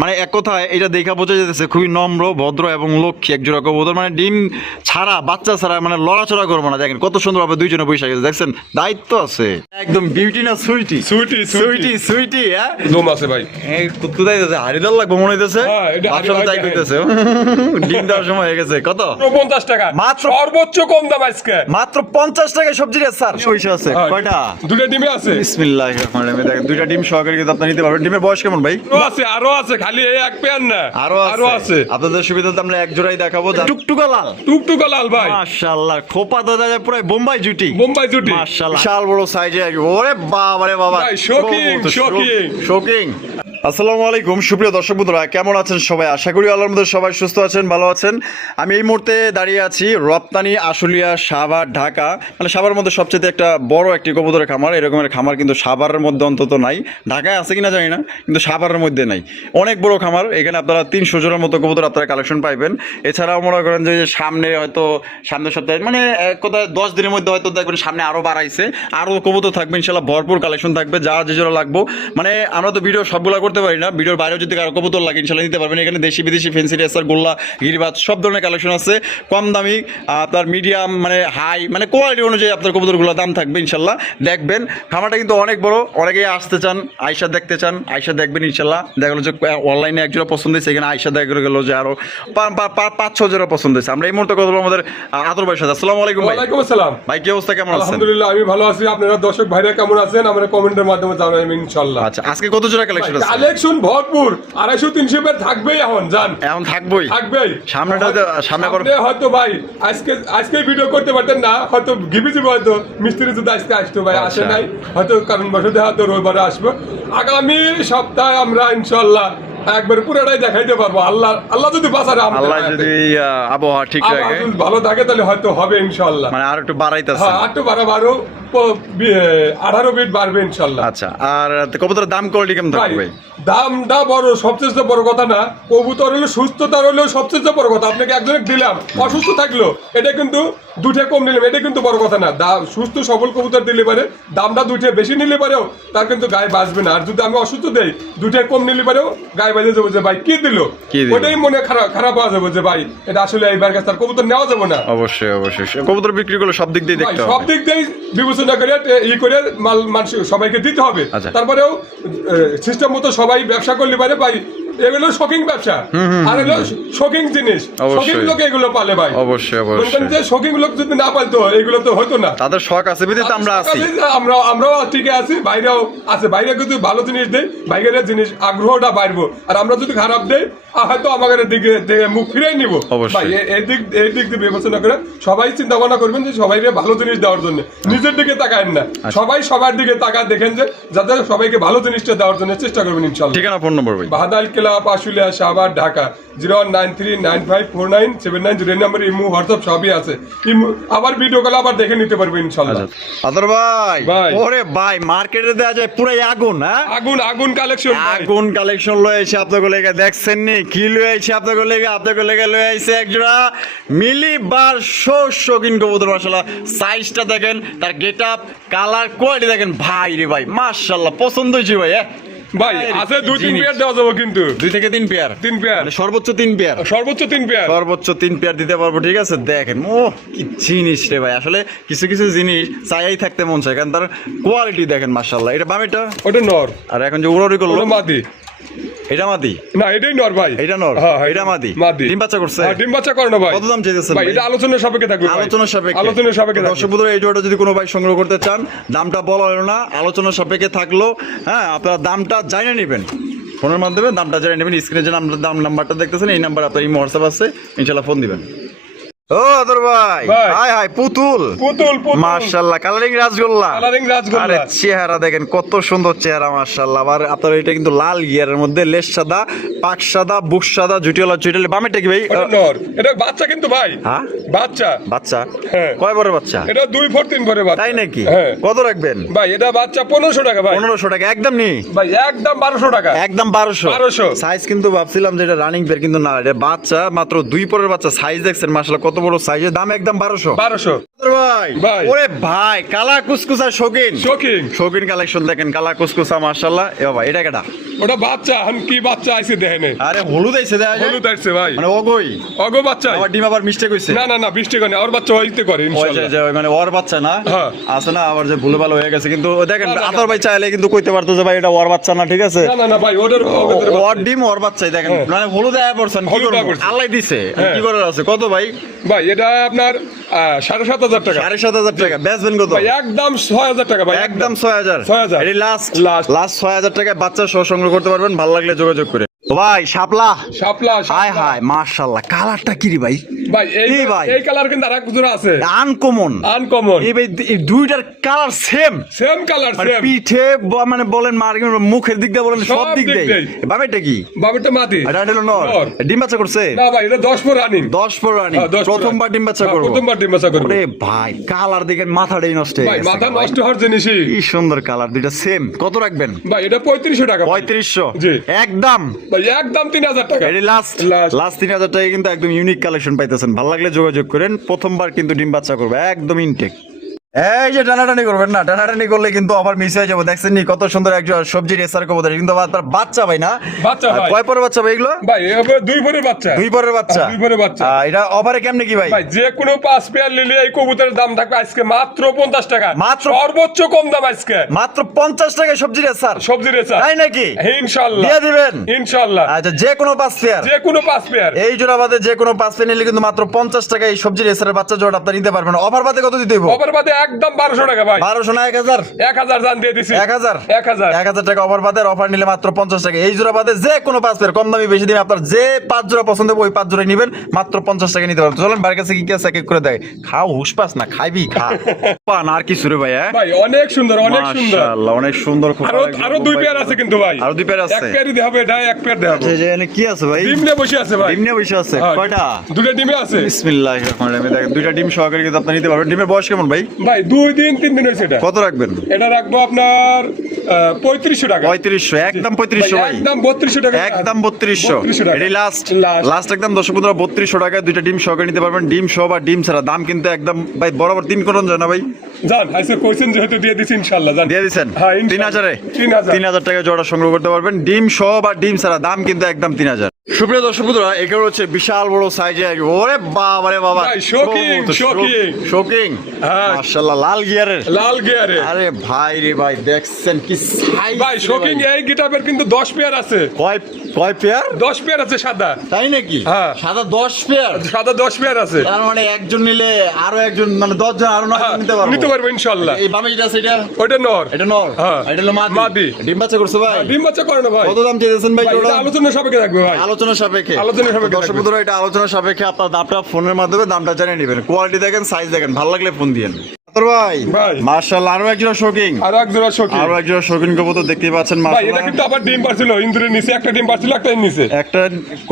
মানে এক কথায় এটা দেখা বোঝা যেতেছে খুবই নম্র ভদ্র এবং লক্ষ্মী একজোড়া কবুতর, মানে ডিম ছাড়া বাচ্চা ছাড়া মানে লড়াচড়া করবো না। দেখেন কত সুন্দর ভাবে দুইজনে বসে গেছে, দেখছেন দায়িত্ব আছে একদম। বিউটি না সুইটি? সুইটি সুইটি সুইটি হ্যাঁ দম আছে ভাই। এই কুত্তু দাইতেছে হারিদার লাগবে মনে হইতেছে। হ্যাঁ, এটা বাচ্চাটা তাই হারিদার কইতেছে ডিম দেওয়ার সময় হয়ে গেছে। কত? 50 টাকা মাত্র। সর্বোচ্চ কম দাম আজকে মাত্র 50 টাকায় সবজি রেট স্যার। পয়সা আছে কয়টা? দুটো ডিমে আছে। বিসমিল্লাহির রহমানির রহিম। দেখেন দুইটা ডিম সহকারে কিন্তু আপনি নিতে পারবেন। ডিমের বয়স কেমন ভাই? আরো আছে খালি এই এক পেয়ার না, আরো আছে। আপনাদের সুবিধাতে আমরা এক জোড়াই দেখাবো। টুকটুকা লাল, টুকটুকা লাল ভাই, মাশাআল্লাহ। খোপা দাদা যায় পুরো বোম্বাই জুটি, বোম্বাই জুটি মাশাআল্লাহ। বিশাল বড় সাইজে। ওরে বাবা রে বাবা, ভাই শোকিং শোকিং শোকিং। আসসালামু আলাইকুম সুপ্রিয় দর্শক বন্ধুরা, কেমন আছেন সবাই? আশা করি আল্লাহর মধ্যে সবাই সুস্থ আছেন, ভালো আছেন। আমি এই মুহূর্তে দাঁড়িয়ে আছি রপ্তানি আশুলিয়া সাভার ঢাকা। মানে সাভারের মধ্যে সবচেয়ে একটা বড় একটি কবুতরের খামার। এরকমের খামার কিন্তু সাভারের মধ্যে অন্তত নাই। ঢাকায় আছে কিনা জানি না, কিন্তু সাভারের মধ্যে নাই। অনেক বড় খামার। এখানে আপনারা 300 জনের মতো কবুতর আপনারা কালেকশন পাইবেন। এছাড়াও মনে করেন যে সামনে হয়তো সামনের সপ্তাহে মানে এক কথায় 10 দিনের মধ্যে হয়তো দেখবেন সামনে আরও বাড়াইছে, আরও কবুতর থাকবে ইনশাল্লাহ, ভরপুর কালেকশন থাকবে। যার যে জোড়া লাগবো, মানে আমরা তো ভিডিও সবগুলো করতে পারি না, ভিডিওর বাইরেও যদি কারো কবুতর লাগে ইনশাল্লাহ নিতে পারবেন। এখানে দেশি বিদেশি ফেন্সি রেসার গোল্লা গিরিবাজ সব ধরনের কালেকশন আছে। কম দামি আপনার মিডিয়াম মানে হাই মানে কোয়ালিটি অনুযায়ী আপনার কবুতরগুলোর দাম থাকবে ইনশাল্লাহ। দেখবেন খামারটা কিন্তু অনেক বড়। অনেকেই আসতে চান, আয়সা দেখতে চান, আয়সা দেখবেন ইনশাল্লাহ। দেখা গেলো যে অনলাইনে একজোড়া পছন্দ হয়েছে, এখানে আয়সা দেখা গেলো যে আরো 5-6 জোড়া পছন্দ হয়েছে। আমরা এই মুহূর্তে কথা বলবো আমাদের আদর ভাইয়ের সাথে। আসসালামু আলাইকুম ভাই। ওয়ালাইকুম আসসালাম ভাই কি অবস্থা, কেমন আছেন? আলহামদুলিল্লাহ আমি ভালো আছি। আপনারা দর্শক ভাইরা কেমন আছেন আমরা কমেন্টের মাধ্যমে জানাবেন ইনশাআল্লাহ। আচ্ছা, আজকে কত জোড়া কালেকশন আছে? কালেকশন ভরপুর, 250-300 পেয়ার থাকবেই। এখন জান এখন থাকবেই সামনেটা সামনে হয়তো ভাই আজকে ভিডিও করতে পারতেন না, হয়তো গিবিজিবি হয়তো মিস্ত্রি যদি আজকে আসতো ভাই, আসে নাই হয়তো কারণ বসতে হয়তো রবিবারে আসবো। আগামী সপ্তাহে আমরা ইনশাআল্লাহ একবার পুরোটাই দেখাইতে পারবো। আল্লাহ যদি বাঁচারে, আল্লাহ যদি আবহাওয়া ঠিক রাখে, ভালো থাকে, তাহলে হয়তো হবে ইনশাআল্লাহ। মানে আর একটু বাড়াইতেছে। হ্যাঁ, একটু বারো 18 ফিট বাড়বে ইনশাআল্লাহ। আচ্ছা, আর কবুতরের দাম কোয়ালিটি কেমন থাকবে ভাই? দামটা বড় সবচেয়ে বড় কথা না, কবুতর হলো সুস্থতা হলো সবচেয়ে বড় কথা। আপনাকে একজনের দিলাম অসুস্থ থাকলো, এটা কিন্তু দুইটা কম নিলাম, এটা কিন্তু বড় কথা না। সুস্থ সবল কবুতর দিলে পারে দামটা দুইটা বেশি নিলে পারেও তার কিন্তু গায়ে বাঁচবে না। আর যদি আমি অসুস্থ দেই দুইটা কম নিলে পারেও গায়ে বাজে যাবো যে ভাই কি দিল, ওটাই মনে খারাপ হওয়া যাবে যে ভাই এটা আসলে এইবার কাছে তার কবুতর নেওয়া যাবে না। অবশ্যই অবশ্যই কবুতর বিক্রি করলে সব দিক দিয়ে দেখতে হবে, সব দিক দিয়ে বিবেচনা করে করে মাল মানুষ সবাইকে দিতে হবে। তারপরেও সিস্টেম মতো সবাই ব্যবসা করলে পারে ভাই। এগুলো শকিং ব্যবসা, আর এগুলো শকিং জিনিস, শকিং লোক এগুলো পালে ভাই। অবশ্যই অবশ্যই যে শকিং লোক যদি না পালতো এগুলো তো হতো না। তাদের শখ আছে বিধাতে আমরা আছি, আমরাও ঠিক আছি, বাইরেও আছে। বাইরে কিন্তু ভালো জিনিস দেয়, বাইরের জিনিস আগ্রহটা বাড়বো। আর আমরা যদি খারাপ দেই হয়তো আমাদের দিকে মুখ ফিরাই নিবো ভাই। এই দিক দিয়ে বিবেচনা করে সবাই চিন্তা ভাবনা করবেন যে সবাই ভালো জিনিস দেওয়ার জন্য, নিজের দিকে তাকায়েন না। সবাই সবার দিকে তাকায় দেখেন যে যাতে সবাইকে ভালো জিনিসটা দেওয়ার জন্য চেষ্টা করবেন ইনশাআল্লাহ। ঠিকানা ফোন নম্বর ভাই? বাহাদাল ক্লাব আশুলিয়া সাভার ঢাকা 01939549790। এই নম্বরে ইমো হোয়াটসঅ্যাপ সবই আছে। আবার ভিডিও কল আবার দেখে নিতে পারবে ইনশাআল্লাহ। আদর ভাই, ওরে ভাই মার্কেটে দেয়া যায় পুরো আগুন। হ্যাঁ, আগুন কালেকশন, আগুন কালেকশন লয়ে এসে আপনাদের লেগে দেখছেন নি কি লয়ে আইছে আপনাদের লেগে লয়ে আইছে একজোড়া মিলি বার শৌখিন কবুতর। মাশাআল্লাহ সাইজটা দেখেন, তার গেটআপ কালার কোয়ালিটি দেখেন ভাই রে ভাই, মাশাআল্লাহ পছন্দ হইছে ভাই। ভাই আছে 2-3 পেয়ার দেওয়া যাবে, কিন্তু 2 থেকে 3 পেয়ার, 3 পেয়ার সর্বোচ্চ 3 পেয়ার, সর্বোচ্চ 3 পেয়ার দিতে পারবো। ঠিক আছে, দেখেন ও কি জিনিস রে ভাই। আসলে কিছু কিছু জিনিস চাইই থাকতে মন চায়, কারণ তার কোয়ালিটি দেখেন মাশাআল্লাহ। এটা বামেটা, ওটা নর। আর এখন যে উড়াউড়ি করলো মাদি, এটা মাদি না এটাই নর ভাই, এটা নর। হ্যাঁ এটা মাদি। ডিম বাচ্চা করছে? হ্যাঁ, ডিম বাচ্চা করে না ভাই। কত দাম চাইতেছেন ভাই? এটা আলোচনার সাপেক্ষে থাকবে, আলোচনার সাপেক্ষে। দর্শক বন্ধুরা এই জোড়াটা যদি কোনো ভাই সংগ্রহ করতে চান, দামটা বলা হলো না, আলোচনার সাপেক্ষে থাকলো। হ্যাঁ, আপনারা দামটা জানিয়ে নেবেন ফোনের মাধ্যমে, দামটা জানিয়ে নেবেন। স্ক্রিনে যে নাম্বারটা দেখতেছেন এই নাম্বার আপনার ইমো হোয়াটসঅ্যাপ আছে, ইনশাআল্লাহ ফোন দিবেন। ও আদর ভাই, হাই হাই পুতুল মাশাআল্লাহ, কালারিং রাজগোল্লা। আরে চেহারা দেখেন কত সুন্দর চেহারা মাশাআল্লাহ। আর আপনার এটা কিন্তু লাল গিয়ারের মধ্যে, লেজ সাদা, পাক সাদা, বুক সাদা, জুটিওয়ালা চুইটালে। বামেটা কি ভাই? এটা বাচ্চা কিন্তু ভাই। হ্যাঁ, বাচ্চা। হ্যাঁ, কয় বড় বাচ্চা? এটা 2 ফুট 3 বড় বাচ্চা। তাই নাকি? হ্যাঁ। কত রাখবেন ভাই? এটা বাচ্চা 1500 টাকা ভাই। 1500 টাকা একদম নি ভাই, একদম 1200 টাকা, একদম 1200। সাইজ কিন্তু ভাবছিলাম যে এটা রানিং পেয়ার, কিন্তু না, এটা বাচ্চা, মাত্র 2 পরের বাচ্চা। সাইজ দেখছেন মাশাআল্লাহ কত বড় সাইজের, দাম একদম 1200। 1200 ভাই ভাই। ওরে ভাই কালা কুসকুসা শৌখিন শৌখিন শৌখিন কালেকশন দেখেন, কালা কুসকুসা মাশাআল্লাহ। এ বাবা এটা কেডা? ওটা বাচ্চা, এখন কি বাচ্চা আইছে দেখেন, আরে হলুদ আইছে দেখা যায়, হলুদ আসছে ভাই, মানে অগই অগো বাচ্চা। আবার ডিম আবার মিস্টেক হইছে। না না না, 20 টাকা নেই, ওর বাচ্চা হইতে করে ওই ইনশাআল্লাহ। যে মানে ওর বাচ্চা না হ্যাঁ। আছে না, আবার যে ভুলে ভালো হয়ে গেছে, কিন্তু ও দেখেন না, না, না। আতর ভাই চাইলে কিন্তু কইতে পারতো যে ভাই এটা ওর বাচ্চা না, ঠিক আছে? না না না ভাই, ওদের ওর ডিম ওর বাচ্চাই দেখেন, হ্যাঁ। মানে হলুদ আয়া পড়ছেন, কি হলুদ আয়া করব? পড়ছে। আল্লাহ দিছে, হ্যাঁ। কি করার আছে? কত ভাই? ভাই এটা আপনার 7,500 টাকা। 7,500 টাকা বেচবেন কত? ভাই একদম 6,000 টাকা ভাই, একদম 6,000। 6,000 এটি লাস্ট Last। 6,000 টাকায় বাচ্চা সহ সংগ্রহ করতে পারবেন, ভালো লাগলে যোগাযোগ করে। ও ভাই শাপলা, শাপলা হায় হায় মাশাআল্লাহ, কালারটা কি রে ভাই? ভাই কি ভাই? এই কালার কিন্তু আরেক জোড়া আছে, আনকমন। আনকমন, এই ভাই এই দুইটার কালার সেম, সেম কালার, মানে সেম। পিঠে মানে বলেন মার্কেট মুখের দিক দিয়ে বলেন সব সব দিক দিক দিয়ে। দিয়েই। বাবাটা কি? বাবুটা মাটি, এটা হলো নর। নর। ডিম বাচ্চা করছে? না ভাই এটা 10 পর রানিং। 10 পর রানি, 10 পর প্রথমবার ডিম বাচ্চা হ্যাঁ, করব। প্রথমবার ডিম বাচ্চা করব। ওরে ভাই কালার দেখেন মাথাটাই নষ্ট হয়ে ভাই গেছে মাথা ভাই। নষ্ট হওয়ার জিনিসই। কি সুন্দর কালার, দুইটা সেম। কত রাখবেন? ভাই এটা 3500 টাকা। 3500 জি। একদম। ভাই একদম 3000 টাকা। এটি লাস্ট Last। লাস্ট 3000 টাকা কিন্তু একদম ইউনিক কালেকশন পাইতেছেন, ভালো লাগলে যোগাযোগ করেন। প্রথমবার কিন্তু ডিম বাচ্চা করবে, একদম ইনটেক। এই যে টানাটানি করবেন না, টানাটানি করলে কিন্তু আবার মিস হয়ে যাবো। দেখছেন নি কত সুন্দর একজন সবজি রেসার কবুতর, কিন্তু আবার তার বাচ্চা ভাই না? বাচ্চা ভাই। কয় পরের বাচ্চা ভাই এগুলো? ভাই এবার 2 পরের বাচ্চা। 2 পরের বাচ্চা। 2 পরের বাচ্চা। এটা অফারে কেমনে কি ভাই? ভাই যে কোনো 5 পেয়ার নিলে এই কবুতরের দাম থাকবে আজকে মাত্র 50 টাকা। মাত্র? সর্বোচ্চ কম দাম আজকে মাত্র 50 টাকায় সবজি রেসার? সবজি রেসা। তাই নাকি? ইনশাআল্লাহ দিয়ে দিবেন ইনশাআল্লাহ। আচ্ছা, যে কোনো 5 পেয়ার, যে কোনো 5 পেয়ার। এই জোড়া বাদে যে কোনো 5 পেয়ার নিলে কিন্তু মাত্র 50 টাকায় এই সবজি রেসারের বাচ্চা জোড়া আপনি নিতে পারবেন। অফার বাদে কত দিতে হইব? অফার বাদে একদম 1200 টাকা ভাই। 1200 না 1000? 1000 জান দিয়ে দিছি। 1000 1000 1000 টাকা অফার বাদে, অফার নিলে মাত্র 50 টাকা। এই জোড়া বাদে যে কোনো 5 পেয়ার, কম দামি বেশি দিন আপনার যে 5 জোড়া পছন্দ হবে ওই 5 জোড়াই নেবেন, মাত্র 50 টাকা নিতে পারবেন। চলেন বাড়ির কাছে কি কি আছে এক এক করে দেয়। খাও হুসপাস না, খাইবি খা পান আর কি শুরু ভাই? ভাই অনেক সুন্দর, অনেক সুন্দর। মাশাআল্লাহ অনেক সুন্দর। খুব আরো 2 পেয়ার আছে কিন্তু ভাই। আরো 2 পেয়ার আছে? এক পেয়ারই দেখাবো, এটা এক পেয়ার দেখাবো। যে এনে কি আছে ভাই? ডিম নিয়ে বসে আছে ভাই। ডিম নিয়ে বসে আছে? হ্যাঁ, কয়টা? 2টা ডিমে আছে। বিসমিল্লাহির রহমানির রহিম। দেখেন দুইটা ডিম সহকারে কিন্তু আপনি নিতে পারবেন। ডিমের বয়স কেমন ভাই? ভাই 2 দিন 3 দিন হয়েছে এটা। কত রাখবেন? এটা রাখবো আপনার 3500 টাকা। 3500 একদম 3500 ভাই। একদম 3200 টাকা। একদম 3200 টাকা। এটাই লাস্ট Last। লাস্ট একদম দর্শক বন্ধুরা 3200 টাকায় দুইটা ডিম সহকারে নিতে পারবেন। ডিম সহ বা ডিম ছাড়া দাম কিন্তু একদম ভাই বরাবর 3 করুন জানা ভাই। জান আইসে কোশ্চেন যেহেতু দিয়ে দিছি ইনশাআল্লাহ জান। দিয়ে দিবেন হ্যাঁ, ইনশাআল্লাহ। 3000 3000 3000 টাকা জোড়া সংগ্রহ করতে পারবেন। ডিম সহ বা ডিম ছাড়া দাম কিন্তু একদম 3000। সুপ্রিয় দর্শক বন্ধুরা, এগুলো হচ্ছে বিশাল বড় সাইজে। ওরে বাবা রে বাবা, ভাই, শৌখিন, শৌখিন। শৌখিন হ্যাঁ। মাশাআল্লাহ, লাল গিয়ারের। লাল গিয়ারে। আরে ভাই রে ভাই, দেখছেন কি সাইজ ভাই শোকিং এই গিটাপের কিন্তু 10 পেয়ার আছে। কয় কয় পেয়ার? 10 পেয়ার আছে সাদা। তাই নাকি? হ্যাঁ। সাদা 10 পেয়ার? সাদা 10 পেয়ার আছে। তার মানে একজন নিলে আরো একজন, মানে 10 জন আরো 9 হ্যাঁ, জন নিতে পারবো। নিতে পারবো ইনশাআল্লাহ। এই বামে যেটা আছে এটা? ওইটা নর। এটা নর। হ্যাঁ। এটা হলো মাদি। মাদি। ডিম বাচ্চা করছে ভাই? ডিম বাচ্চা করে না ভাই। কত দাম চেয়েছেন ভাই ভাই, জোড়া? এটা আলোচনা সাপেক্ষে থাকবে ভাই। আলোচনা সাপেক্ষে। আলোচনা সাপেক্ষে দর্শক থাকবে। বন্ধুরা, এটা আলোচনা সাপেক্ষে আপনার দামটা ফোনের মাধ্যমে দামটা জানিয়ে নেবেন। কোয়ালিটি দেখেন, সাইজ দেখেন, ভালো লাগলে ফোন দিয়েন। ভাই ভাই। মাশাআল্লাহ, আরো একজন শৌখিন, আর এক জোড়া শোকিং। আরো একজন শৌখিন কবুতর দেখতেই পাচ্ছেন। ভাই এটা মাশাআল্লাহ কিন্তু আবার ডিম পারছিল ইন্দুরের নিচে, একটা ডিম পারছিল, একটা নিচে। একটা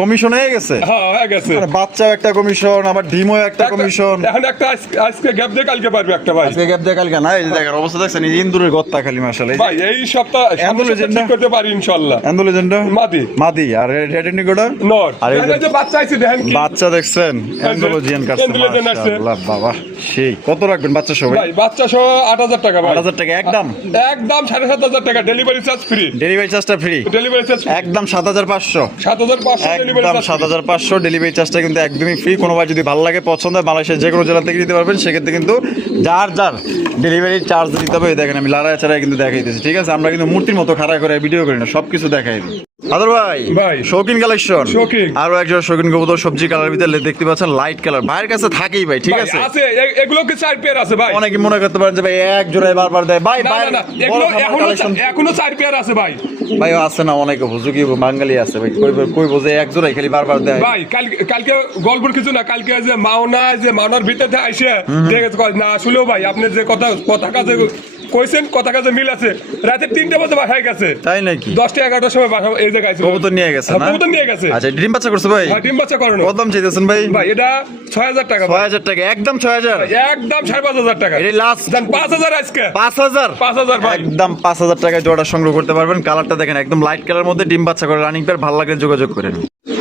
কমিশন হয়ে গেছে। হ্যাঁ হয়ে গেছে। মানে বাচ্চাও একটা কমিশন, আবার ডিমও একটা কমিশন। এখন একটা আজকে গ্যাপ দিয়ে কালকে পারবে একটা ভাই। আজকে গ্যাপ দিয়ে কালকে না, এই যে দেখেন অবস্থা দেখছেন, এই যে ইন্দুরের গত্তা খালি মাশাআল্লাহ। ভাই এই সপ্তাহ Androgen ঠিক করতে পারি ইনশাআল্লাহ। অ্যান্ডোলেজেন্ডা মাদি। মাদি, আর রেডেনিগোটা নর। আর এই দেখেন এই যে বাচ্চা আইছে দেখেন কি। বাচ্চা দেখছেন, অ্যান্ডোলজিয়ান কাটছে Androgen আসছে। মাশাআল্লাহ। বাবা সেই কত রাখবেন বাচ্চা সবাই? ভাই বাচ্চা সহ 8000 টাকা ভাই। 8000 টাকা একদম? একদম 7500 টাকা, ডেলিভারি চার্জ ফ্রি। ডেলিভারি চার্জটা ফ্রি? ডেলিভারি চার্জ একদম 7500। 7500 ডেলিভারি একদম চার্জ। 7500 ডেলিভারি চার্জটা কিন্তু একদমই ফ্রি। কোনো ভাই যদি ভালো লাগে, পছন্দ হয়, বাংলাদেশের যে কোনো জেলা থেকে নিতে পারবেন। সেক্ষেত্রে কিন্তু যার যার ডেলিভারি চার্জ দিতে হবে। এই দেখেন আমি লাড়ায় চাড়ায় কিন্তু দেখাইতেছি, ঠিক আছে? আমরা কিন্তু মূর্তির মতো খাড়া করে ভিডিও করি না, সবকিছু দেখাই দিই। আদর ভাই ভাই। শৌখিন কালেকশন। শৌখিন। আরো একজন শৌখিন কবুতর সবজি কালার ভিতরে দেখতে পাচ্ছেন, লাইট কালার। ভাইয়ের কাছে থাকেই ভাই, ঠিক ভাই, আছে? আছে এগুলো কি 4 পেয়ার আছে ভাই। অনেকে মনে করতে পারেন যে ভাই এক জোড়ায় বারবার দেয় ভাই। না ভাই না না, এগুলো এখনো 4 পেয়ার আছে ভাই। ভাই আছে না, অনেকে হুজুকি বাঙালি আছে ভাই, কই বোঝে এক জোড়াই খালি বারবার দেয়। ভাই কালকে গল্পের কিছু না, কালকে যে মাওনার ভিতরে আইসে দেখে কয় না আসলেও ভাই আপনি যে কথা কাজে কইছেন, কথা কাজে মিল আছে। রাতে 3টা বাজে বাসায় গেছে। তাই নাকি? 10টা 11টার সময় বাসা এই জায়গায় আইছে। কবুতর নিয়ে গেছে না? কবুতর নিয়ে গেছে। আচ্ছা, ডিম বাচ্চা করছে ভাই? হ্যাঁ, ডিম বাচ্চা করানো। কত দাম চাইতেছেন ভাই? ভাই এটা 6000 টাকা ভাই। 6000 টাকা একদম? 6000 একদম 5500 টাকা। এটাই লাস্ট? জান 5000 আজকে। 5000? 5000 ভাই। একদম 5000 টাকায় জোড়া সংগ্রহ করতে পারবেন। কালারটা দেখেন একদম লাইট কালার মধ্যে, ডিম বাচ্চা করে রানিং পেয়ার। ভালো লাগলে যোগাযোগ করেন।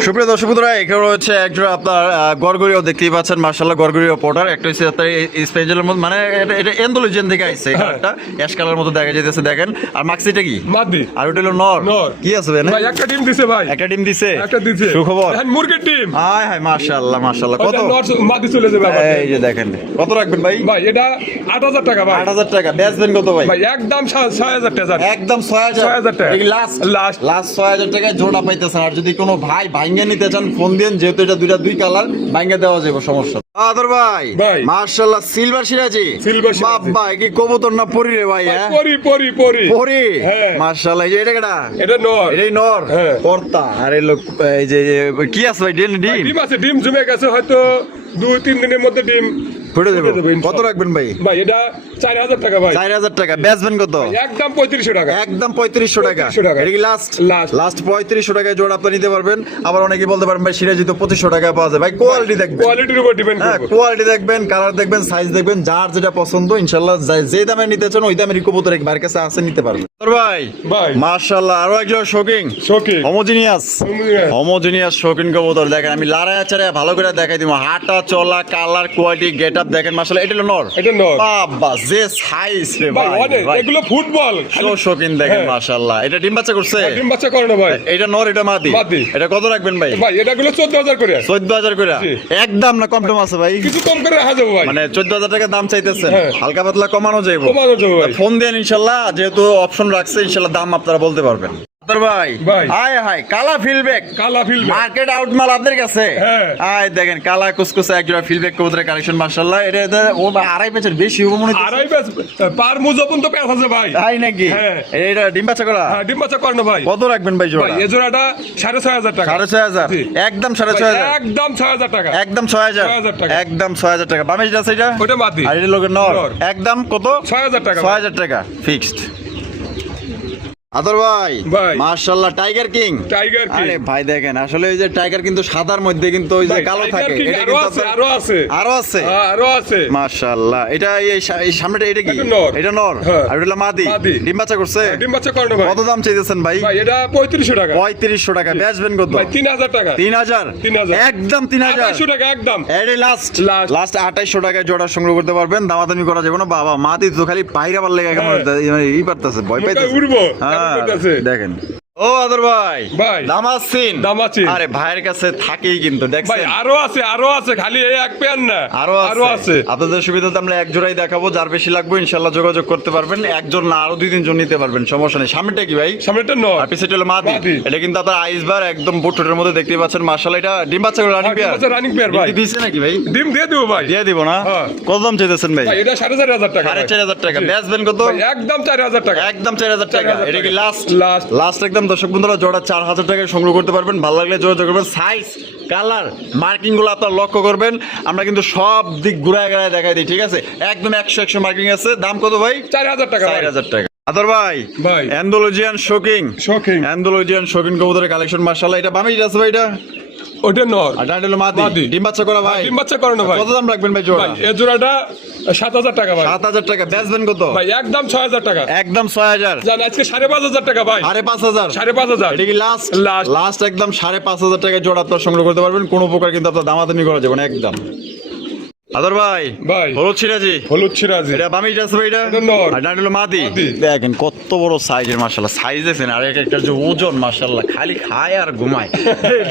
সুপ্রিয় দর্শক বন্ধুরা, এখানে রয়েছে একজোড়া আপনার গরগরিও দেখতেই পাচ্ছেন, মার্শাল্লাহ গরগরিও পটার। একটা হচ্ছে আপনার স্পেঞ্জেলের মধ্যে, মানে এটা এন্ডোলজিয়ান থেকে আসছে, একটা অ্যাশ কালার মতো দেখা যাইতেছে দেখেন। আর মাক্সিটা কি মাদি, আর ওটা হলো নর। নর। কি আছে ভাই? ভাই একটা ডিম দিছে ভাই, একটা ডিম দিছে, একটা দিছে। সুখবর। এখন মুরগির ডিম। হায় হায় মাশাআল্লাহ মাশাআল্লাহ। কত? ওটা নর মাদি চলে যাবে আবার। এই যে দেখেন, কত রাখবেন ভাই? ভাই এটা 8000 টাকা ভাই। 8000 টাকা। বেচবেন কত ভাই? ভাই একদম 6000 টাকা। একদম 6000 টাকা। এই লাস্ট লাস্ট লাস্ট 6000 টাকায় জোড়া পাইতেছেন। আর যদি কোনো ভাই ভাঙ্গা নিতে চান ফোন দেন, যেহেতু এটা দুই কালার, ভাঙ্গা দেওয়া যাবে, সমস্যা না। আদর ভাই, ভাই। মাশাআল্লাহ সিলভার সিরাজি। সিলভার সিরাজি। বাবা কি কবুতর না পরি রে ভাই? হ্যাঁ পরি। পরি। হ্যাঁ। মাশাআল্লাহ, এই যে এটা কেডা? এটা নর। এটাই নর। হ্যাঁ। কর্তা। আর এই লোক এই যে কি আছে ভাই? ডিম ডিম আছে, ডিম জমে গেছে, হয়তো 2-3 দিনের মধ্যে ডিম ফুটে দেবো। ফুটে দেবে, কত রাখবেন ভাই? ভাই এটা 4000 টাকা ভাই। 4000 টাকা। বেচবেন কত? একদম 3500 টাকা। একদম 3500 টাকা। 3500 টাকা। এটা কি লাস্ট? Last। লাস্ট 3500 টাকায় জোড়া আপনি নিতে পারবেন। আবার অনেকে বলতে পারেন ভাই সিরাজি তো 2500 টাকায় পাওয়া যায়। ভাই কোয়ালিটি দেখবেন, কোয়ালিটির উপর ডিপেন্ড হ্যাঁ করবে। কোয়ালিটি দেখবেন, কালার দেখবেন, সাইজ দেখবেন, যার যেটা পছন্দ ইনশাআল্লাহ যে দামে নিতে চান ওই দামের কবুতর একবার কাছে আছে, নিতে পারবেন। ভাই ভাই মাশাআল্লাহ, আরো একজন শৌকিং, শৌখিন। হোমোজিনিয়াস শৌকিন কবুতর দেখেন। আমি লাড়ায় চাড়ায় ভালো করে দেখাই দিব। হাঁটা চলা, কালার, কোয়ালিটি, গেটআপ দেখেন মাশাআল্লাহ। এটা হলো নর। এটা নর। বাবা যে সাইজ রে ভাই ভাই অনেক, ভাই। এগুলো ফুটবল। শৌখিন দেখেন হ্যাঁ। মাশাআল্লাহ। এটা ডিম বাচ্চা করছে? ডিম বাচ্চা করে না ভাই। এটা নর, এটা মাদি। মাদি। এটা কত রাখবেন ভাই? ভাই এটাগুলো 14000 করে। 14000 করে। জি। একদম না কম টম আছে ভাই? কিছু কম করে রাখা যাবে ভাই। মানে 14000 টাকা দাম চাইতেছেন, হ্যাঁ। হালকা পাতলা কমানো যাইব। কমানো যাবে ভাই। ফোন দেন ইনশাআল্লাহ, যেহেতু অপশন রাখছে ইনশাআল্লাহ দাম আপনারা বলতে পারবেন। ভাই ভাই। হায় হায় কালা ফিলব্যাক, কালা ফিল্ড। মার্কেট আউট মাল আপনাদের কাছে। হ্যাঁ। আয় দেখেন কালা কুসকুসে একজোড়া ফিলব্যাক কবুতরের কালেকশন মাশাআল্লাহ। এটা ও আড়াই পেঁচের বেশি হবে মনে হচ্ছে। আড়াই ব্যাচ পার মুজপন তো পেঁচ আছে ভাই। তাই নাকি? হ্যাঁ। এটা ডিম বাচ্চা করা? হ্যাঁ ডিম বাচ্চা করে না ভাই। কত রাখবেন ভাই জোড়া? ভাই এই জোড়াটা 6500 টাকা। 6500। জি। একদম ভাই, 6500। একদম 6000 টাকা। একদম 6000। 6000 টাকা। একদম 6000 টাকা। বামে যেটা আছে এটা? ওটা মাদি। আর এটা লোকের নর। নর। একদম কত? 6000 টাকা। 6000 টাকা ফিক্সড। আদর ভাই ভাই। মাশাআল্লাহ টাইগার কিং। Tiger king. আরে ভাই দেখেন, আসলে ওই যে টাইগার কিন্তু সাদার মধ্যে কিন্তু ওই যে ভাই, কালো টাইগার থাকে, কিং এটা আরো কিন্তু আছে, আপনার- আরো আছে। আরো আছে। হ্যাঁ, আরো আছে। মাশাআল্লাহ। এটা এই সামনেটা এটা কি? এটা নর। এটা নর। হ্যাঁ। আর এটা হলো মাদি। মাদি। ডিম বাচ্চা করছে? ডিম বাচ্চা করে না ভাই। কত দাম চাইতেছেন ভাই? ভাই এটা 3500 টাকা। 3500 টাকা। বেচবেন কত? ভাই 3000 টাকা। 3000। 3000 একদম 3000। 2800 টাকা একদম। এটাই লাস্ট Last। লাস্ট 2800 টাকায় জোড়া সংগ্রহ করতে পারবেন। দামাদামি করা যাবে না। বাবা মাদি তো খালি পাইরাবার লেগে কেমন হ্যাঁ। মানে ই পারতেছে, ভয় মুখে পাইতেছে। উড়বো, হ্যাঁ এমন করতেছে। দেখেন। ও আদর ভাই ভাই। দামাসিন। দামাসিন। আরে ভাইয়ের কাছে থাকেই কিন্তু ভাই দেখছেন। আরো আছে খালি এই এক পেয়ার না। আরো আরো আছে। আছে। আপনাদের সুবিধাতে আমরা এক জোড়াই দেখাবো, যার বেশি লাগবে ইনশাআল্লাহ যোগাযোগ করতে পারবেন। একজন না আরো 2-3 জন নিতে পারবেন, সমস্যা নেই। সামনেটা কি ভাই? সামনেটা নর। আর পিছেটা হলো মাদি। মাদি। এটা কিন্তু আপনার আইসবার একদম বুটুটের মধ্যে দেখতেই পাচ্ছেন মাশাআল্লাহ। এটা ডিম বাচ্চা করে রানিং পেয়ার। রানিং পেয়ার ভাই। দিছে নাকি ভাই? ডিম দিয়ে দেবো ভাই। দিয়ে দিব না? হ্যাঁ। কত দাম চাইতেছেন ভাই? ভাই এটা 4500 টাকা। 4500 টাকা। জি। বেচবেন কত? ভাই, একদম 4000 টাকা। একদম 4000 টাকা। 4000 এটা কি লাস্ট? লাস্ট। লাস্ট একদম দর্শক বন্ধুরা, জোড়া 4000 টাকায় সংগ্রহ করতে পারবেন। ভালো লাগলে যোগাযোগ করবেন। সাইজ, কালার, মার্কিং গুলো আপনারা লক্ষ্য করবেন। আমরা কিন্তু সব দিক ঘুরায় ঘুরায় দেখাই দিই, ঠিক আছে? একদম 100 মার্কিং আছে। দাম কত ভাই? 4000 টাকা ভাই। 4000 টাকা। আদর ভাই ভাই। অ্যান্ডোলজিয়ান শোকিং। শৌখিন। অ্যান্ডোলজিয়ান শোকিং কবুতরের কালেকশন মাশাআল্লাহ। এটা বামে যেটা আছে ভাই এটা? ওটা নর। আর এটা হলো মাদি। মাদি। ডিম বাচ্চা করা ভাই? ডিম বাচ্চা করে না ভাই। কত দাম রাখবেন ভাই জোড়া? ভাই এই জোড়াটা 7000 টাকা ভাই। 7000 টাকা। বেচবেন কত? ভাই একদম 6000 টাকা। একদম 6000। জান আজকে 5500 টাকা ভাই। 5500। 5500। এটা কি লাস্ট? Last। লাস্ট একদম 5500 টাকা জোড়া আপনারা সংগ্রহ করতে পারবেন। কোনো প্রকার কিন্তু আপনার দামাদামি করা যাবে না একদম। আদর ভাই ভাই। হলুদ সিরাজি। হলুদ সিরাজি। এটা বামে যেটা আছে ভাই এটা? এটা নর। আর এটা হলো মাদি। মাদি। দেখেন কত বড় সাইজের মাশাআল্লাহ। সাইজ দেখেন, আর একটা যে ওজন মাশাআল্লাহ, খালি খায় আর ঘুমায়।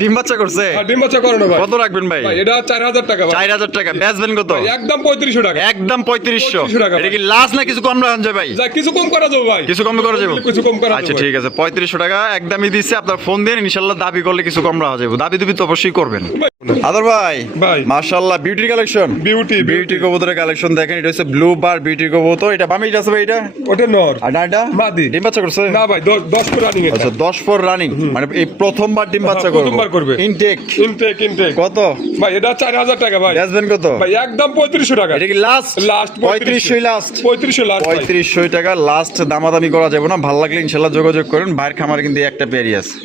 ডিম বাচ্চা করছে? আর ডিম বাচ্চা করে না ভাই। কত রাখবেন ভাই? ভাই এটা 4000 টাকা ভাই। 4000 টাকা। বেচবেন কত? ভাই, একদম 3500 টাকা। একদম 3500। 3500 টাকা। এটা কি লাস্ট না কিছু কম রাখা যায় ভাই? যা কিছু কম করা যাবে ভাই। কিছু কম করা যাবে? কিছু কম করা আচ্ছা যাবে। ঠিক আছে, 3500 টাকা একদমই দিচ্ছে। আপনার ফোন দিন ইনশাআল্লাহ, দাবি করলে কিছু কম রাখা যাবে। দাবি তো অবশ্যই করবেন। আদর ভাই ভাই। মাশাআল্লাহ বিউটি কালেকশন। বিউটি কবুতরের কালেকশন দেখেন। এটা হচ্ছে ব্লু বার বিউটি কবুতর। এটা বামে যেটা আছে ভাই এটা? ওটা নর। আর ডাটা মাদি। ডিম বাচ্চা করছে? না ভাই 10 করে রানিং এটা। আচ্ছা 10 ফর রানিং, মানে এই প্রথমবার ডিম বাচ্চা করবে। প্রথমবার করবে। Intake intake. কত? ভাই এটা 4000 টাকা ভাই। বেচবেন কত? ভাই একদম 3500 টাকা। এটা কি লাস্ট? Last 3500 last. 3500 লাস্ট। 3500 টাকা লাস্ট। দামাদামি করা যাবে না। ভালো লাগলে ইনশাআল্লাহ যোগাযোগ করুন। ভাইয়ের খামারে কিন্তু একটা পেয়ারই আছে।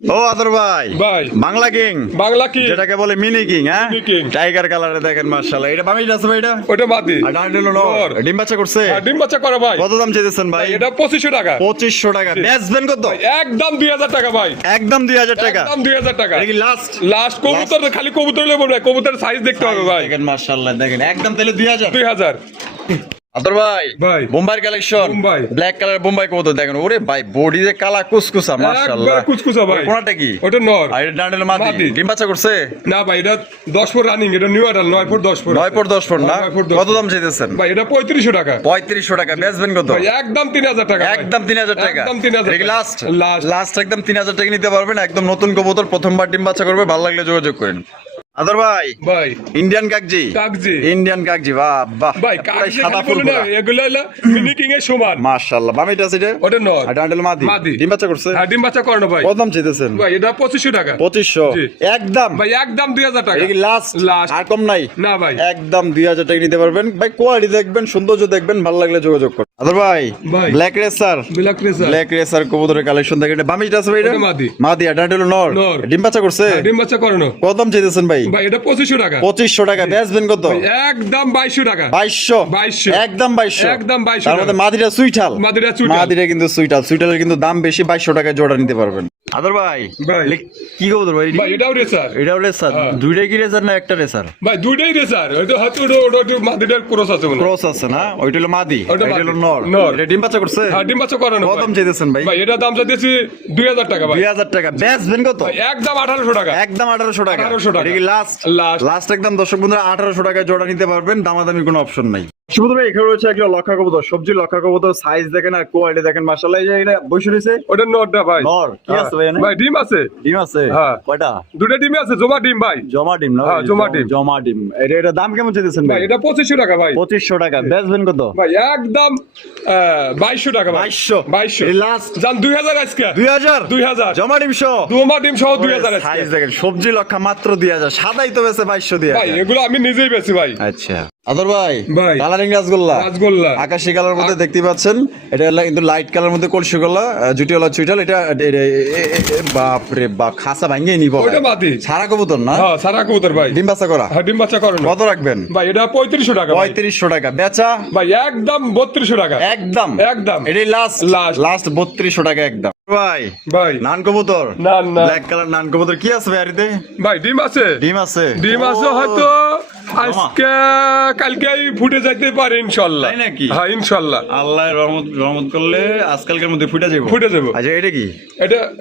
ও আদর ভাই ভাই বাংলা কিং বাংলা কি যেটাকে বলে মিনি কিং, হ্যাঁ Mini king। টাইগার কালারে দেখেন মাশাআল্লাহ। এটা বামিটা আছে ভাই, এটা ওটা মাদি আর ডান্ডেল নর ডিম বাচ্চা করছে। আর ডিম বাচ্চা করে ভাই। কত দাম চাইতেছেন ভাই? এটা 2500 টাকা। 2500 টাকা। বেচবেন কত? একদম 2000 টাকা ভাই। একদম 2000 টাকা। একদম 2000 টাকা। এটা কি লাস্ট? লাস্ট কবুতর, খালি কবুতর নেব না, কবুতরের সাইজ দেখতে হবে ভাই। দেখেন মাশাআল্লাহ, দেখেন একদম তাহলে 2000। 2000 আদর ভাই ভাই। Bombay collection, Bombay. Black colour Bombay কবুতর দেখেন, ওরে ভাই বডি যে কালা কুসকুসা মাশাআল্লাহ। একবার কুচকুচা ভাই। কোনটা কি? ওটা নর। আর এটা ডান্ডেল মাদি মাদি। ডিম বাচ্চা করছে? না ভাই, এটা 10 ফুট রানিং, এটা new adult 9 foot 10 foot. 9 foot 10 foot না? 9 ফুট 10 কত দাম চাইতেছেন? ভাই এটা 3500 টাকা। 3500 টাকা। বেচবেন কত? ভাই একদম 3000 টাকা ভাই। একদম 3000 টাকা। একদম 3000 এটা কি লাস্ট? লাস্ট। লাস্ট একদম 3000 টাকা নিতে পারবেন। একদম নতুন কবুতর, প্রথমবার ডিম বাচ্চা করবে, ভালো লাগলে যোগাযোগ করেন। আদর ভাই ভাই ইন্ডিয়ান কাকজি, কাকজি। ইন্ডিয়ান কাকজি, বাহ বাহ ভাই পুরাই কাকজি সাদা খালি বলে না, ফুল এগুলো হলো মিনি কিং এর সমান। মাশাআল্লাহ। বামিটা আছে এটা? ওটা নর। আর ডান্ডেল মাদি মাদি। ডিম বাচ্চা করছে? হ্যাঁ ডিম বাচ্চা করে না ভাই। কত দাম চাইতেছেন? ভাই এটা 2500 টাকা। 2500 জি। একদম। ভাই একদম 2000 টাকা। এটা কি লাস্ট? লাস্ট। আর কম নাই? না ভাই। একদম 2000 টাকা নিতে পারবেন ভাই। কোয়ালিটি দেখবেন, সৌন্দর্য দেখবেন, ভালো লাগলে যোগাযোগ করুন। আদর ভাই ভাই। Black racer, black racer. Black racer কবুতরের কালেকশন দেখেন। এটা বামিটা আছে ভাই? এটা ওটা মাদি। মাদি। আর ডান্ডেল নর নর। ডিম বাচ্চা করছে? হ্যাঁ, ডিম বাচ্চা করে না। কত দাম চাইতেছেন ভাই? ভাই এটা 2500 টাকা। 2500 টাকা। বেচবেন কত? ভাই একদম 2200 টাকা। 2200 2200 একদম 2200 একদম 2200 তার মধ্যে টাকা। মাদিরা সুইটাল, মাদিরা চুইটাল। মাদিরা কিন্তু সুইটাল, সুইটালের কিন্তু দাম বেশি। 2200 টাকায় জোড়া নিতে পারবেন। আদর ভাই ভাই। কি কবুতর ভাই? ভাই এটাও রেসার। এটাও রেসার? হ্যাঁ। দুইটাই কি রেসার না একটা রেসার? ভাই দুইটাই রেসার। ওটা হয়তো ওটা একটু মাদিটার ক্রস আছে মনে হয়। ক্রস আছে না? ওইটা হলো মাদি, ওইটা এটা হলো মাদি। নর। নর। এটা ডিম বাচ্চা করছে? হ্যাঁ ডিম বাচ্চা করে না। কত দাম চাইতেছেন ভাই? ভাই এটা দাম চাইতেছি 2000 টাকা ভাই। 2000 টাকা। বেচবেন কত? ভাই একদম 1800 টাকা। একদম 1800 টাকা। 1800 টাকা। এটা কি লাস্ট? লাস্ট। লাস্ট একদম দর্শক বন্ধুরা 1800 টাকায় জোড়া নিতে পারবেন, দামাদামি কোনো অপশন নাই। শুধু এখানে রয়েছে একটা লক্ষা কবুতর, সবজি লক্ষা কবুতর, সাইজ দেখেন আর কোয়ালিটি দেখেন মাশাআল্লাহ। এই যে এটা বসে রয়েছে, ওটা নরটা ভাই। নর কি আছে ভাই এখানে? ভাই ডিম আছে। ডিম আছে? হ্যাঁ। কয়টা? দুটো ডিমই আছে, জমা ডিম ভাই। জমা ডিম না? হ্যাঁ, জমা ডিম। জমা ডিম। এটা দাম কেমন চাইতেছেন ভাই ভাই? এটা 2500 টাকা ভাই। 2500 টাকা। বেচবেন কত? ভাই একদম 2200 টাকা ভাই। 2200 এই লাস্ট। জান 2000 আজকে। 2000 2000 জমা ডিম সহ? জমা ডিম সহ 2000 আজকে। সাইজ দেখেন, সবজি লক্ষা মাত্র 2000। সাদাই তো বেচে 2200 দিয়ে। ভাই এগুলো আমি নিজেই বেশি ভাই। আচ্ছা আদর ভাই ভাই। কালারিং রাসগোল্লা, রাজগোল্লা। আকাশি কালার মধ্যে দেখতে পাচ্ছেন। এটা হলো কিন্তু লাইট কালার মধ্যে কলসি গোল্লা, জুটিওয়ালা চুইটাল। এটা বাপ রে বাপ, খাসা ভাঙিয়ে নিব। ওইটা মাদি। সারা কবুতর না? হ্যাঁ সারা কবুতর ভাই। ডিম বাচ্চা করা? হ্যাঁ ডিম বাচ্চা করে না। কত রাখবেন? ভাই এটা 3500 টাকা ভাই। 3500 টাকা। বেচা? ভাই একদম 3200 টাকা। একদম একদম। এটাই লাস্ট? Last। লাস্ট 3200 টাকা একদম। ভাই ভাই নান কবুতর, না না ব্ল্যাক কালার নান কবুতর কি আছে ভাই আরিতে? ভাই ডিম আছে। ডিম আছে? ডিম আছে ও, হয়তো আজকে কালকেই ফুটে যাইতে পারে ইনশাআল্লাহ। তাই নাকি? হ্যাঁ ইনশাআল্লাহ। আল্লাহর রহমত করলে আজকালকার মধ্যে ফুটে যাবো। ফুটে যাবো। আচ্ছা এটা কি?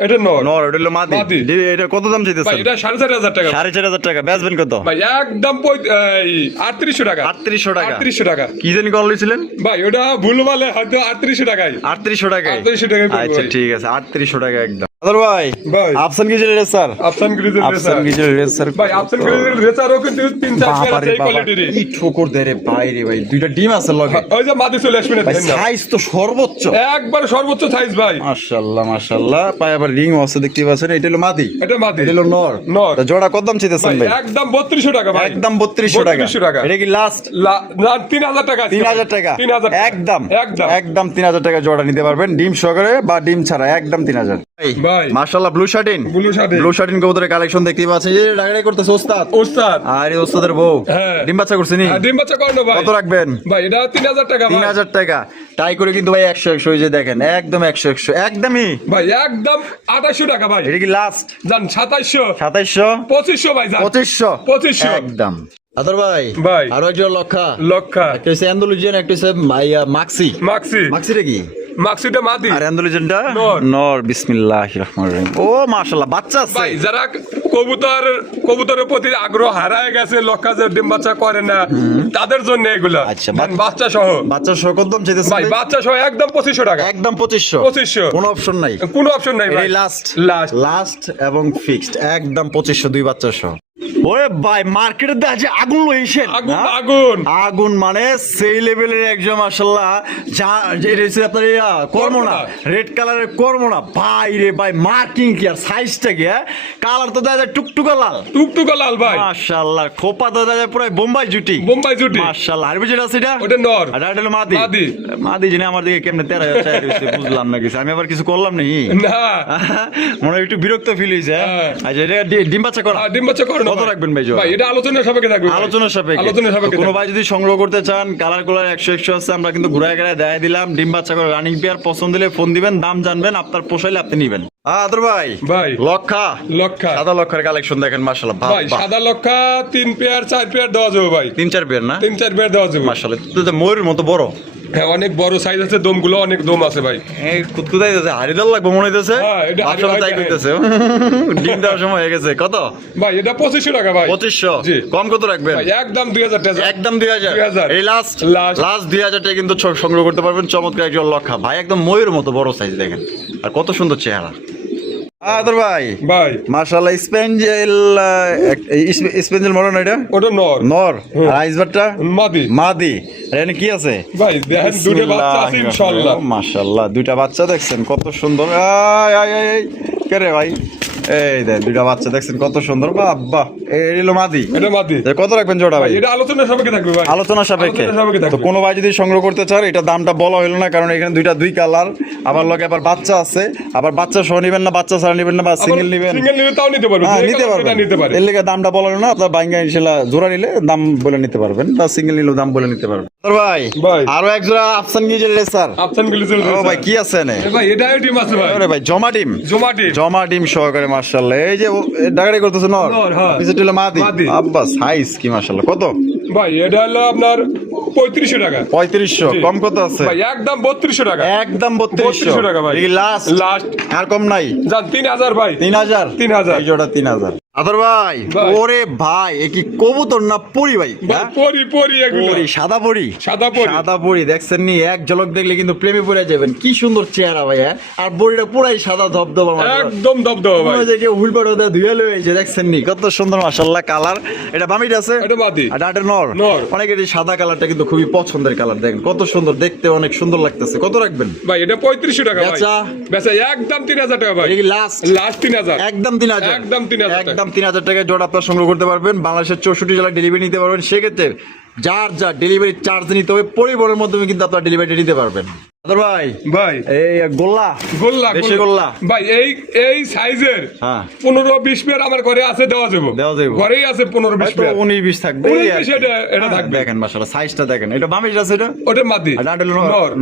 এটা নর। নর। এটা হলো মাদি। মাদি। এটা কত দাম ভাই চাইতেছেন? এটা 4500 টাকা। 4500 টাকা। বেচবেন কত? ভাই একদম 3800 টাকা। 3800 টাকা। 3800 টাকা। কি জানি কল লইছিলেন? ভাই ওটা ভুল বলে হয়তো 3800 টাকায়। 3800 টাকায়? 3800 টাকায় পড়বে আচ্ছা ভাই। ঠিক আছে, 3800 টাকা একদম। আদর ভাই ভাই। আফসান গিজেল রেসার, আফসান গ্রিজেল আফসান রেসার। গিজেল রেসার ভাই আফসান গ্রিজেল রেসারও কিন্তু 3-4 পেয়ার বাবারে আছে এই বাবা, কোয়ালিটির। কি ঠোকর দেয় রে ভাই রে ভাই। দুইটা ডিম আছে লগে ওই যে মাদি চলে আসবে না ভাই, দেখেন না। সাইজ তো সর্বোচ্চ। একবার সর্বোচ্চ সাইজ ভাই। মাশাআল্লাহ মাশাআল্লাহ। পায়ে আবার রিং আছে দেখতে পাচ্ছেন। এটা হলো মাদি, এটা মাদি। এটা হলো নর। নর। তা জোড়া কত দাম চাইতেছেন ভাই ভাই? একদম 3200 টাকা ভাই। একদম 3200 টাকা। 3200 টাকা। এটা কি লাস্ট? না 3000 টাকা আছে। 3000 টাকা। 3000 টাকা। একদম একদম। একদম 3000 টাকা জোড়া নিতে পারবেন, ডিম সহকারে বা ডিম ছাড়া। একদম 3000। ভাই মাশাআল্লাহ blue satin, blue satin. Blue satin কবুতরের কালেকশন দেখতে পাচ্ছেন। এই যে ডাকাডাকি করতেছে ওস্তাদ। ওস্তাদ। আরে ওস্তাদের বউ হ্যাঁ। ডিম বাচ্চা করছে নি? আর ডিম বাচ্চা করো না ভাই। কত রাখবেন? ভাই এটা 3000 টাকা ভাই। 3000 টাকা। তাই করে কিন্তু ভাই 100 এই যে দেখেন, একদম 100 একদমই। ভাই একদম 2800 টাকা ভাই। এটা কি লাস্ট? জান 2700 2700 2500 ভাই জান 2500 2500 একদম। আদর ভাই ভাই। আরো একজন লক্ষা, লক্ষা একটা হচ্ছে অ্যান্ডালুজিয়ান, একটা হচ্ছে মাক্সি। মাক্সি মাক্সিটা কি? মাক্সিটা মাদি। আর অ্যান্ডালুজিয়ানটা নর। নর। বিসমিল্লাহির রহমানির রহিম। ও মাশাআল্লাহ বাচ্চা আছে ভাই যারা কবুতরের প্রতি আগ্রহ হারায় গেছে, লক্ষা যে ডিম বাচ্চা করে না, তাদের জন্য এগুলা। আচ্ছা, বাচ্চা সহ। বাচ্চা সহ কত দাম চাইতেছেন ভাই ভাই? বাচ্চা সহ একদম 2500 টাকা। একদম 2500 2500 কোনো অপশন নাই? কোনো অপশন নাই ভাই। এই লাস্ট লাস্ট লাস্ট এবং ফিক্সড একদম 2500 দুই বাচ্চা সহ। ওরে ভাই মার্কেটে দেখা যায় আগুন লইছেন আগুন আগুন আগুন মানে সেই লেভেলের একজন মাশাআল্লাহ যা যে রয়েছে আপনার কর্মনা রেড কালারের কর্মনা ভাই রে ভাই মার্কিং কি আর সাইজটা কি কালার তো দেখা যায় টুকটুকা লাল টুকটুকা লাল ভাই মাশাআল্লাহ খোপা তো দেখা যায় পুরো বোম্বাই জুটি মাশাআল্লাহ আর যেটা আছে এটা ওটা নর আর এটা হলো মাদি মাদি জেনে আমার দিকে কেমনে তেরা যাচ্ছে বুঝলাম না কিছু আমি আবার কিছু করলাম নাকি না মনে হয় একটু বিরক্ত ফিল হইছে আচ্ছা এটা ডিম বাচ্চা করা কত রাখবেন ভাই ভাই এটা আলোচনার সাপেক্ষে থাকবে আলোচনার সাপেক্ষে কোনো ভাই যদি সংগ্রহ করতে চান কালার 100 আছে আমরা কিন্তু ঘুরায় ঘুরায় দেখাই দিলাম ডিম বাচ্চা করে রানিং পেয়ার পছন্দ হলে ফোন দিবেন দাম জানবেন আপনার পোষাইলে আপনি নেবেন আদর ভাই লক্ষা সাদা লক্ষার কালেকশন দেখেন মাশাআল্লাহ ভাই সাদা লক্ষা 3 পেয়ার 4 পেয়ার দেওয়া যাবে ভাই 3-4 পেয়ার না 3-4 পেয়ার দেওয়া যাবে মাশাআল্লাহ তো ময়ূরের মতো বড় হ্যাঁ অনেক বড় সাইজ আছে দমগুলো অনেক দম আছে ভাই এই কুতকুতাই আছে হারিদাল লাগবে মনে হইতেছে হ্যাঁ এটা মাশাআল্লাহ তাই কইতেছে ডিম দেওয়ার সময় হয়ে গেছে কত ভাই এটা 2500 টাকা ভাই 2500 জি কম কত রাখবেন ভাই একদম 2000 টাকা একদম 2000 এই লাস্ট 2000 টাকা কিন্তু সংগ্রহ করতে পারবেন চমৎকার একজন লক্ষা ভাই একদম ময়ূরের মতো বড় সাইজ দেখেন আর কত সুন্দর চেহারা আদর ভাই মাশাআল্লাহ স্পেঞ্জেল মরন এটা ওটা নর আর আইসবারটা মাদি এখানে কি আছে ভাই দেখেন দুটো বাচ্চা আছে ইনশাআল্লাহ মাশাআল্লাহ দুইটা বাচ্চা দেখছেন কত সুন্দর আয় কে রে ভাই এই দেখ দুইটা বাচ্চা দেখছেন কত সুন্দর বাবা এই হলো মাদি এটা মাদি কত রাখবেন জোড়া ভাই এটা আলোচনার সাপেক্ষে থাকবে ভাই আলোচনার সাপেক্ষে তো কোনো ভাই যদি সংগ্রহ করতে চান এটা দামটা বলা হলো না কারণ এখানে দুই কালার আবার লগে আবার বাচ্চা আছে আবার বাচ্চা সহ নেবেন না বাচ্চা ছাড়া নেবেন না বা সিঙ্গেল নেবেন সিঙ্গেল নিলে তাও নিতে পারবেন হ্যাঁ নিতে পারবেন এর লাগা দামটা বলা হলো না আপনার বাইঙ্গা ইনশাআল্লাহ জোড়া নিলে দাম বলে নিতে পারবেন বা সিঙ্গেল নিলেও দাম বলে নিতে পারবেন ভাই আরো এক জোড়া আফসান গিজের রেসার ও ভাই কি আছে না ভাই এটাই ডিম আছে ভাই আরে ভাই জমা ডিম সহকারে মাশাআল্লাহ এই যে ডাগাড়ি করতেছে নর পিছনে হলো মাদি আব্বা সাইজ কি মাশাআল্লাহ কত ভাই এটা হলো আপনার 3500 টাকা 3500 কম কত আছে ভাই একদম 3200 টাকা একদম 3200 টাকা ভাই এই লাস্ট আর কম নাই জান 3000 ভাই 3000 এই জোড়া 3000 আদর ভাই ওরে ভাই এ কি কবুতর না পরি ভাই পরি এগুলো সাদা পরি দেখছেন নি এক ঝলক দেখলে কিন্তু প্রেমে পড়ে যাবেন কি সুন্দর চেহারা ভাই আর বড়িটা পুরাই সাদা ধবধবা একদম ধবধবা ভাই ওই যে কেউ হুলবাড় ওদা ধুয়ে লইছে দেখছেন নি কত সুন্দর মাশাআল্লাহ কালার এটা বামিট আছে এটা মাদি আর এটা নর অনেকের এই সাদা কালারটা কিন্তু খুবই পছন্দের কালার দেখেন কত সুন্দর দেখতে অনেক সুন্দর লাগতেছে কত রাখবেন ভাই এটা 3500 টাকা ভাই বেচা একদম 3000 টাকা ভাই এই লাস্ট 3000 একদম 3000 3000 টাকায় জোড়া আপনারা সংগ্রহ করতে পারবেন বাংলাদেশের 64 জেলায় ডেলিভারি নিতে পারবেন সেক্ষেত্রে যার ডেলিভারি চার্জ নিতে হবে পরিবহনের মাধ্যমে কিন্তু আপনারা ডেলিভারি নিতে পারবেন ভাই এই গোল্লা দেশি গোল্লা ভাই এই সাইজের 15-20 পেয়ার আমার ঘরে আছে দেওয়া যাবে ঘরেই আছে 15-20 পেয়ার 19-20 থাকবে এটা থাকবে দেখেন মাশাআল্লাহ সাইজটা দেখেন এটা বামিজ আছে এটা ওটা মাদি আর ডাডল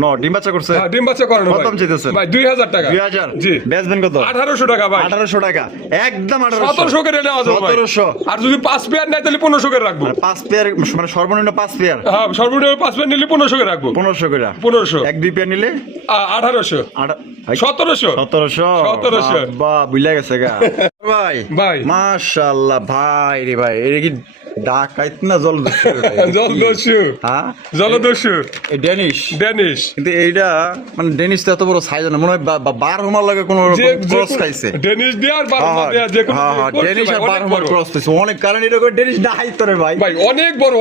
নর ডিম বাচ্চা করছে ডিম বাচ্চা করানো কত দাম চাইতেছেন ভাই 2000 টাকা 2000 জি বেচবেন কত 1800 টাকা ভাই 1800 টাকা একদম 1700 করে দেওয়া যাবে 1700 আর যদি 5 পেয়ার নেয় তাহলে 1500 করে রাখবো 5 পেয়ার মানে সর্বনিম্ন 5 পেয়ার হ্যাঁ সর্বনিম্ন 5 পেয়ার নিলে 1500 করে রাখবো 1500 করে 1500 এক দুই পেয়ার নিলে 1800 1700 বাহ বুঝলা গেছে গা ভাই মাশাআল্লাহ ভাই রে ভাই এটা কি ডাকাইত না জলদস্যু হ্যাঁ জলদস্যু ডেনিশ কিন্তু এইটা মানে ডেনিশ তো এত বড় সাইজ না মনে হয় 12 হোমার লাগে কোন ক্রস খাইছে ডেনিশ দিয়ে আর 12 হোমার দিয়ে যে কোন ডেনিশ আর 12 হোমার ক্রস খাইছে অনেক কারণ এটা করে ডেনিশ ডাহাই তোরে ভাই অনেক বড়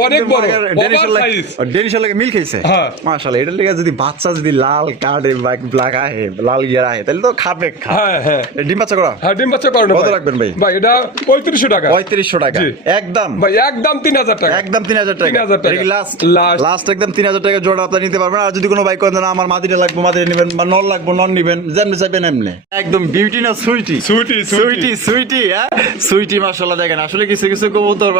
ডেনিশের লাগে মিল খাইছে মাশাআল্লাহ এটার লাগা যদি বাচ্চা যদি লাল কার্ডে ব্ল্যাক আহে লাল গিয়ার আহে তাহলে তো খাবে হ্যাঁ ডিম বাচ্চা করা ডিম বাচ্চা করানো কত রাখবেন ভাই এটা 3500 টাকা একদম ভাই একদম 3000 টাকা একদম 3000 টাকা লাস্ট একদম 3000 টাকা জোড়া আপনি নিতে পারবেন আর যদি কোনো ভাই কোন আমার মাদিটা লাগবে মাদিটা নেবেন বা নর লাগবে নর নেবেন যেমনি চাইবেন এমনি একদম বিউটি না সুইটি মাশাআল্লাহ দেখেন আসলে কিছু কবুতর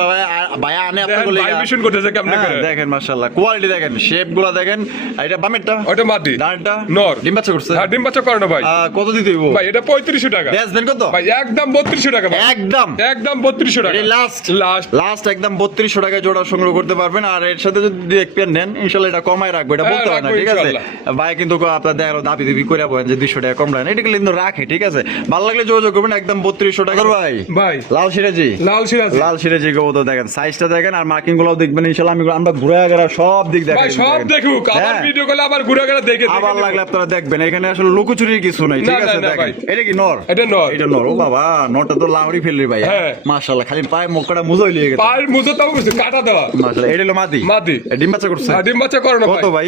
ভাই আনে আপনাদের লাগা ভাইব্রেশন করতেছে কেমনে করে দেখেন মাশাআল্লাহ কোয়ালিটি দেখেন শেপগুলো দেখেন এটা বামেরটা ওটা মাদি ডানটা নর ডিম বাচ্চা করছে হ্যাঁ ডিম বাচ্চা করানো ভাই কত দিতে হইব ভাই এটা 3500 টাকা বেচবেন কত ভাই একদম 3200 টাকা ভাই একদম 3200 টাকা এই লাস্ট একদম 3200 টাকায় জোড়া সংগ্রহ করতে পারবেন। আর এর সাথে যদি 2 এক পেয়ার নেন ইনশাআল্লাহ এটা কমায় রাখবো, এটা বলতে হয় না, রাখবো ঠিক আছে ইনশাআল্লাহ। ভাই কিন্তু আপনার দেখো দাবি করে বলেন যে 200 টাকা কম রাখেন, এটা কিন্তু রাখে, ঠিক আছে। ভালো লাগলে যোগাযোগ করবেন, একদম 3200 টাকা। ভাই ভাই লাল সিরাজি, লাল সিরাজি লাল সিরাজি কবুতর দেখেন, সাইজটা দেখেন আর মার্কিং গুলো দেখবেন ইনশাআল্লাহ। আমরা ঘুরে গেরা সব দিক ভাই দেখাই সব দেখুক, আবার হ্যাঁ। ভিডিও করলে আবার ঘুরে ঘুরে দেখে আবার লাগলে আপনারা দেখবেন, এখানে আসলে লুকোচুরির কিছু নাই, ঠিক না, আছে। না, দেখেন ভাই। এটা কি নর, এটা নর। এটা নর। ও বাবা, নরটা তো লাউরি ফেললি ভাই, হ্যাঁ। মাশাআল্লাহ, খালি পায়ে মুখটা মুজই লিয়ে গেছে পায়ের মুজো তাও করছে কাটা দেওয়া। মাশাআল্লাহ। এটা হলো মাদি, মাদি। এ ডিম বাচ্চা করছে, আর ডিম বাচ্চা করো না কত ভাই?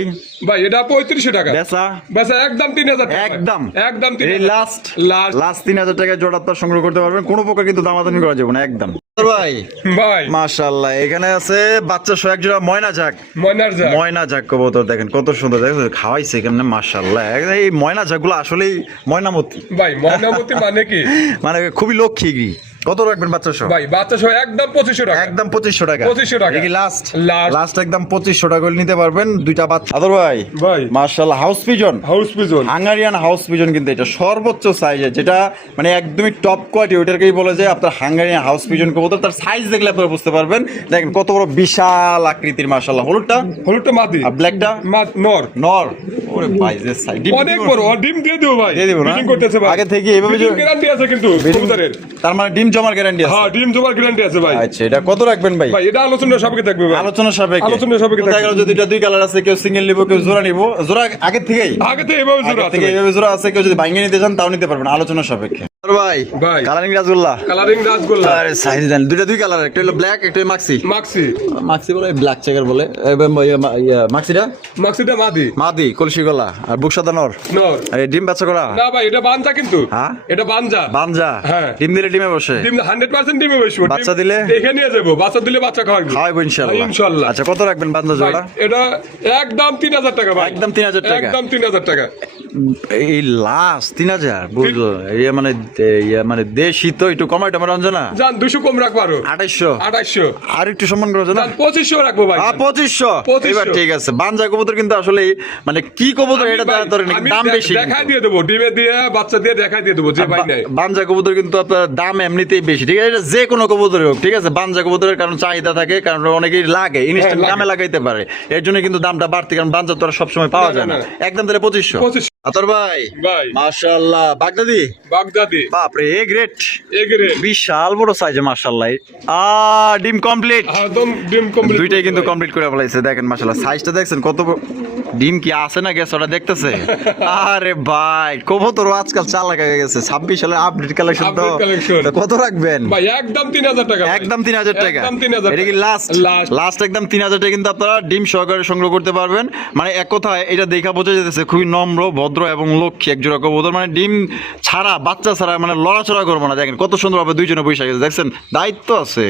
ভাই এটা 3500 টাকা বেচা বাস, একদম 3000 টাকা, একদম একদম এই 3000 লাস্ট লাস্ট লাস্ট 3000 টাকায় জোড়া আপনারা সংগ্রহ করতে পারবেন, কোনো প্রকার কিন্তু দামাদামি করা যাবে না একদম। ভাই ভাই মাশাআল্লাহ, এখানে আছে বাচ্চা সহ এক জোড়া ময়না ঝাক, ময়নার যা ময়না ঝাক কবুতর দেখেন কত সুন্দর, দেখেন খাওয়াইছে এখানে মাশাআল্লাহ। এই ময়না ঝাকগুলো আসলেই ময়নামতি, ভাই ময়নামতি মানে কি মানে খুবই লক্ষ্মী। কত রাখবেন বাচ্চা সহ? ভাই বাচ্চা সহ একদম 2500 টাকা, একদম 2500 টাকা, 2500 টাকা। এই কি লাস্ট Last। লাস্ট একদম 2500 টাকা করে নিতে পারবেন দুইটা বাচ্চা। আদর ভাই ভাই মাশাআল্লাহ, house pigeon, house pigeon Hungarian house pigeon, কিন্তু এটা সর্বোচ্চ সাইজের, যেটা মানে একদমই টপ কোয়ালিটি, ওইটাকেই বলে যে আপনার হাঙ্গারিয়ান হাউস পিজন কবুতর। তার সাইজ দেখলে আপনারা বুঝতে পারবেন, দেখেন কত বড় বিশাল আকৃতির মাশাআল্লাহ। হলুদটা হলুদটা মাদি আর ব্ল্যাকটা নর, নর। ওরে ভাই যে সাইজ অনেক বড়, আর ডিম দিয়ে দিও ভাই, দিয়ে দিব না? Breeding করতেছে ভাই, আগে থেকে এভাবে Breeding গ্যারান্টি আছে কিন্তু কবুতরের। তার মানে ডিম জমার গ্যারান্টি আছে। হ্যাঁ ডিম জমার গ্যারান্টি আছে ভাই। আচ্ছা, এটা কত রাখবেন ভাই? ভাই এটা আলোচনা সাপেক্ষে থাকবে ভাই, আলোচনা সাপেক্ষে, আলোচনা সাপেক্ষে দেখা থাকবে। গেল যদি এটা দুই কালার আছে, কেউ সিঙ্গেল নিব, কেউ জোড়া নিব, জোড়া আগে থেকেই আগে তো এভাবে জোড়া আগে আছে থেকে ভাই। এইভাবে জোড়া আছে, কেউ যদি ভাঙিয়ে নিতে চান তাও নিতে পারবেন আলোচনা সাপেক্ষে। ভাই ভাই কালারিং রাসগোল্লা, কালারিং রাসগোল্লা, আরে সাইজ দেন, দুই কালার, একটা হলো ব্ল্যাক, একটা হলো মাক্সি। মাক্সি, মাক্সি বলে ব্ল্যাক চেকার বলে, মাক্সিটা মাক্সিটা মাদি, মাদি কলসি গলা, আর বুক সাদা নর, নর। আর এই ডিম বাচ্চা করা না ভাই এটা বানজা কিন্তু, হ্যাঁ? এটা বানজা, বানজা, হ্যাঁ। ডিম দিলে ডিমে বসে, ডিম 100% ডিমে বসবো, ডিম বাচ্চা দিলে? দেখে নিয়ে যাবো, বাচ্চা দিলে বাচ্চা খাওয়াবো খাওয়াইবো ইনশাআল্লাহ। ইনশাআল্লাহ। আচ্ছা, কত রাখবেন বানজা ভাই, জোড়া? এটা একদম 3000 টাকা ভাই, একদম 3000 টাকা, একদম 3000 টাকা। এই লাস্ট 3000 বুঝলো, মানে দেশি তো একটু কমাই টমাই রঞ্জনা, জান 200 কম রাখবো আরো, 2800 2800, আর একটু সম্মান করো না, জান 2500 রাখবো ভাই। 2500। 2500 এবার ঠিক আছে, বানজা কবুতর কিন্তু আসলে মানে কি কবুতর এটা ভাই, ধরেন আমি দাম বেশি দেখাই কিন্তু। দিয়ে দেবো, ডিমে দিয়ে বাচ্চা দিয়ে দেখাই দিয়ে দেবো যে ভাই নাই। বানজা কবুতর কিন্তু আপনার দাম এমনিতেই বেশি, ঠিক আছে, এটা যে কোনো কবুতর হোক, ঠিক আছে। বানজা কবুতরের কারণ চাহিদা থাকে, কারণ অনেকেই লাগে ইনস্ট্যান্ট লাগে। দামে লাগাইতে পারে, এর জন্য কিন্তু দামটা বাড়তি, কারণ বানজা তো আর সবসময় পাওয়া না, যায় না। না। একদম তাহলে 2500। 2500 আতর ভাই ভাই, মাশাআল্লাহ, বাগদাদি, বাগদাদি বাপরে এ গ্রেট, এগরে বিশাল বড় সাইজে মাশাআল্লাহ। ডিম কমপ্লিট, একদম ডিম কমপ্লিট, দুইটাই কিন্তু কমপ্লিট করে ফেলাইছে, দেখেন মাশাআল্লাহ, সাইজটা দেখছেন কত ডিম কি আছে না গেছে ওটা দেখতেছে। আরে ভাই কবুতর আজকাল চালাক হয়ে গেছে, 26 সালের আপডেট কালেকশন তো। Update collection। তো কত রাখবেন? ভাই একদম 3000 টাকা ভাই। একদম 3000 টাকা, একদম 3000 এটা কি লাস্ট লাস্ট লাস্ট একদম 3000 টাকা কিন্তু আপনারা ডিম সহকারে সংগ্রহ করতে পারবেন। মানে এক কথায় এটা দেখা বোঝা যেতেছে খুবই নম্র ভদ্র এবং লক্ষ্মী এক জোড়া কবুতর, মানে ডিম ছাড়া বাচ্চা ছাড়া মানে লড়াচড়া করবো না, দেখেন কত সুন্দরভাবে দুইজনে বসে গেছে, দেখছেন দায়িত্ব আছে।